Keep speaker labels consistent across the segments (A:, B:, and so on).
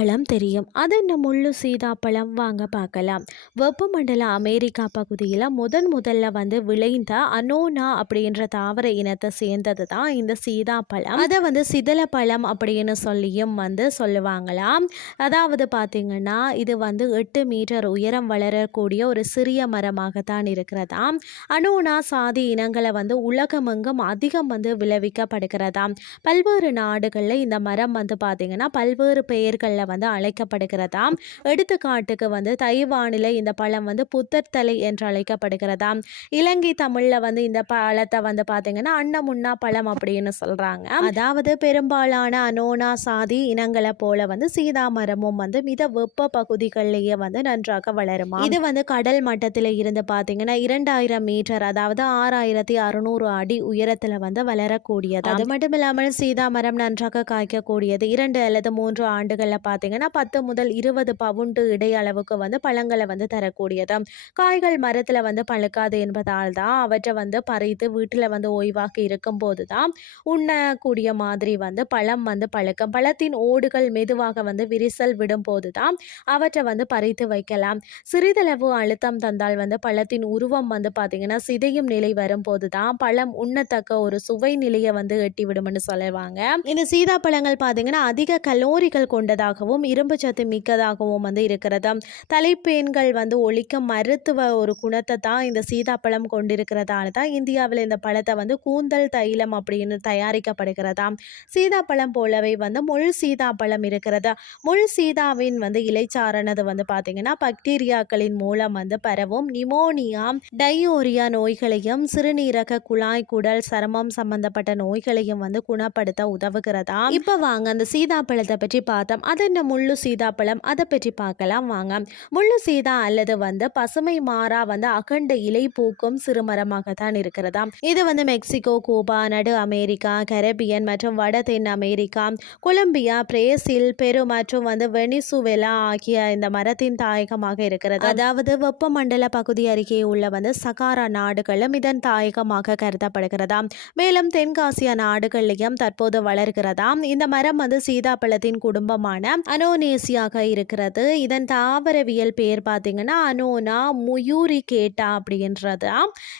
A: பழம் தெரியும். அது என்ன முள்ளு சீதாப்பழம் வாங்க பார்க்கலாம். வெப்பமண்டல அமெரிக்கா பகுதியில் முதன் முதல்ல வந்து விளைந்த அனோனா அப்படின்ற தாவர இனத்தை சேர்ந்தது தான் இந்த சீதாப்பழம். அதை வந்து சிதலப்பழம் அப்படின்னு சொல்லியும் வந்து சொல்லுவாங்களாம். அதாவது பார்த்திங்கன்னா இது வந்து எட்டு மீட்டர் உயரம் வளரக்கூடிய ஒரு சிறிய மரமாகத்தான் இருக்கிறதாம். அனோனா சாதி இனங்களை வந்து உலகமெங்கும் அதிகம் வந்து விளைவிக்கப்படுகிறதாம். பல்வேறு நாடுகளில் இந்த மரம் வந்து பார்த்திங்கன்னா பல்வேறு பெயர்களில் வந்து அழைக்கப்படுகிறதாம். எடுத்துக்காட்டுக்கு வந்து தைவானில் இந்த பழம் வந்து புத்தர் தலை என்று அழைக்கப்படுகிறதாம். இலங்கை தமிழில் வந்து இந்த பழத்தை வந்து பார்த்திங்கன்னா அன்னமுன்னா பழம் அப்படின்னு சொல்கிறாங்க அதாவது பெரும்பாலான அனோனா சாதி இனங்களை போல வந்து சீதா மரமும் வந்து மித வெப்ப பகுதிகளிலேயே வந்து நன்றாக வளருமா இது வந்து கடல் மட்டத்தில் இருந்து பார்த்தீங்கன்னா இரண்டாயிரம் மீட்டர் அதாவது ஆறாயிரத்தி அறுநூறு அடி உயரத்தில் வந்து வளரக்கூடியது அது மட்டும் இல்லாமல் சீதா மரம் நன்றாக காய்க்கக்கூடியது இரண்டு அல்லது மூன்று ஆண்டுகளில் பார்த்தீங்கன்னா பத்து முதல் இருபது பவுண்டு இடையளவுக்கு வந்து பழங்களை வந்து தரக்கூடியது காய்கள் மரத்தில் வந்து பழுக்காது என்பதால் தான் அவற்றை வந்து பறித்து வீட்டில் வந்து ஓய்வாக இருக்கும் போது தான் உண்ணக்கூடிய மாதிரி வந்து பழம் வந்து பழுக்கும். பழத்தின் ஓடுகள் மெதுவாக வந்து விரிசல் விடும்போது தான் அவற்றை வந்து பறித்து வைக்கலாம். சிறிதளவு அழுத்தம் தந்தால் வந்து பழத்தின் உருவம் வந்து பார்த்திங்கன்னா சிதையும் நிலை வரும்போது தான் பழம் உண்ணத்தக்க ஒரு சுவை நிலையை வந்து எட்டிவிடும்னு சொல்லுவாங்க. இந்த சீதாப்பழங்கள் பார்த்தீங்கன்னா அதிக கலோரிகள் கொண்டதாகவும் இரும்பு சத்து மிக்கதாகவும் வந்து இருக்கிறது தலைப்பேன்கள் வந்து ஒழிக்க மருத்துவ ஒரு குணத்தை தான் இந்த சீதாப்பழம் கொண்டிருக்கிறதால தான் இந்தியாவில் இந்த பழத்தை வந்து கூந்தல் தைலம் அப்படின்னு தயாரிக்கப்படுகிறதாம். சீதாப்பழம் போலவே வந்து முள் சீதாப்பழம் இருக்கிறது? முள் சீதாவின் வந்து இலைச்சாரணது வந்து பார்த்தீங்கன்னா பாக்டீரியாக்களின் மூலம் வந்து பரவும் நிமோனியா டையோரியா நோய்களையும் சிறுநீரக குழாய் குடல் சருமம் சம்பந்தப்பட்ட நோய்களையும் வந்து குணப்படுத்த உதவுகிறதா இப்போ வாங்க அந்த சீதாப்பழத்தை பற்றி பார்த்தோம். அதன் முள்ளு சீதாப்பழம் அதை பற்றி பார்க்கலாம் வாங்க. முள்ளு சீதா அல்லது வந்து பசுமை மாறா வந்து அகண்ட இலை பூக்கும் சிறுமரமாக தான் இருக்கிறதா இது வந்து மெக்சிகோ கூபா நடு அமெரிக்கா கரேபியன் மற்றும் வட தென் அமெரிக்கா கொலம்பியா பிரேசில் பெரு மற்றும் வந்து வெனிசுவேலா ஆகிய இந்த மரத்தின் தாயகமாக இருக்கிறது அதாவது வெப்பமண்டல பகுதி அருகே உள்ள வந்து சகாரா நாடுகளும் இதன் தாயகமாக கருதப்படுகிறதா மேலும் தென்காசிய நாடுகள்லையும் தற்போது வளர்கிறதாம். இந்த மரம் வந்து சீதாப்பழத்தின் குடும்பமான அனோனேசியாக இருக்கிறது. இதன் தாவரவியல் பேர் பார்த்தீங்கன்னா அனோனா முயூரி கேட்டா அப்படின்றது.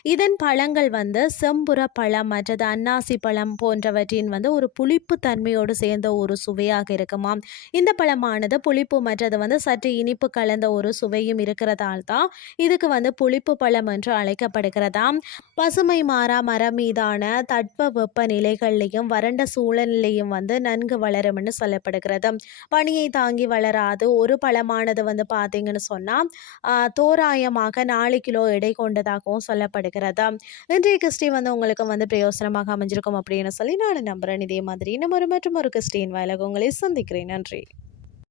A: இதன் பழங்கள் வந்து செம்புற பழம் மற்றது அன்னாசி பழம் போன்றவற்றின் வந்து ஒரு புளிப்பு தன்மையோடு சேர்ந்த ஒரு சுவையாக இருக்குமா. இந்த பழமானது புளிப்பு மற்றது வந்து சற்று இனிப்பு கலந்த ஒரு சுவையும் இருக்கிறதால் தான் இதுக்கு வந்து புளிப்பு பழம் என்று அழைக்கப்படுகிறதாம் பசுமை மாறா மரம் மீதான தட்ப வெப்ப நிலைகள்லையும் வறண்ட சூழ்நிலையும் வந்து நன்கு வளரும்னு சொல்லப்படுகிறது. பனியை தாங்கி வளராது. ஒரு பழமானது வந்து பார்த்தீங்கன்னு சொன்னால் தோராயமாக நாலு கிலோ எடை கொண்டதாகவும் சொல்லப்படுகிறது. இன்றைய கிறிஸ்டி வந்து உங்களுக்கு வந்து பிரயோசனமாக அமைஞ்சிருக்கும் அப்படின்னு சொல்லி நான் நம்புகிறேன் இதே மாதிரி இன்னும் ஒரு மற்றும் ஒரு கிறிஸ்டின் வயலாக உங்களை சந்திக்கிறேன். நன்றி.